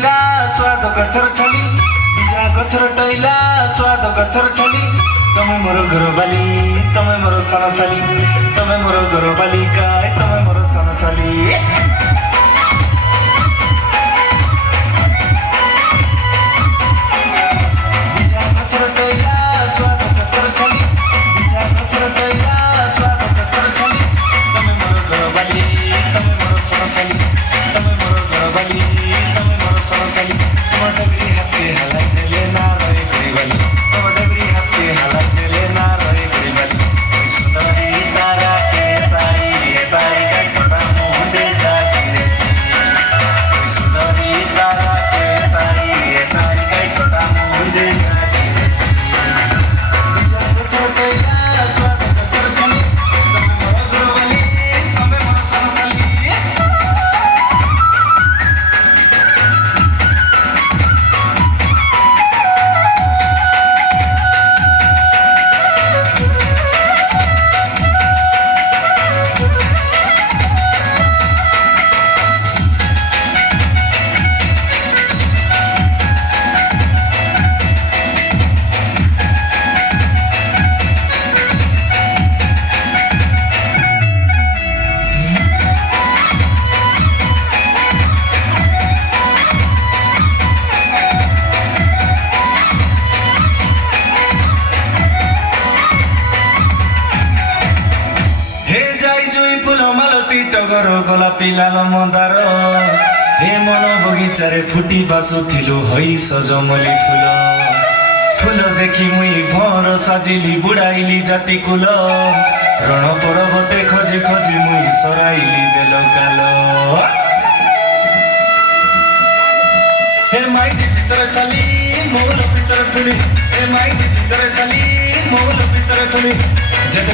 स्वाद गछर छली बिजा गछर टैला स्वाद गछर छली तमे मोर घरवाली तमे मोर सनसाली तमे मोर घरवाली गाय तमे मोर सनसाली बिजा गछर टैला स्वाद गछर छली बिजा गछर टैला स्वाद गछर छली तमे मोर घरवाली तमे मोर सनसाली तमे मोर घरवाली तमे मोर सनसाली तमे डगरी हाथे हलाई देले ना रहे गरीबाली तमे डगरी हाथे हलाई देले ना रहे गरीबाली सुंदरी तारा के ताई ताई का छोटा मुंडे जाती रे सुंदरी तारा के ताई ताई का छोटा मुंडे जाती रे बिजा गछर टैला स्वाद गछर छली तमे मोर घरवाली तमे मोर सनसाली टगर गोलापी लाल मंदार हे मन बगीचारे फुटी बासुथिलु है सजमली फूल फूल देखि मुई भर साजिली बुड़ाइली जाति कुल रण पर्वते खजी खजी मुई सराइली बेल काल हे माइटी भितर साली मोगल भितर खुली हे माइटी भितर साली मोगल भितर खुली जेते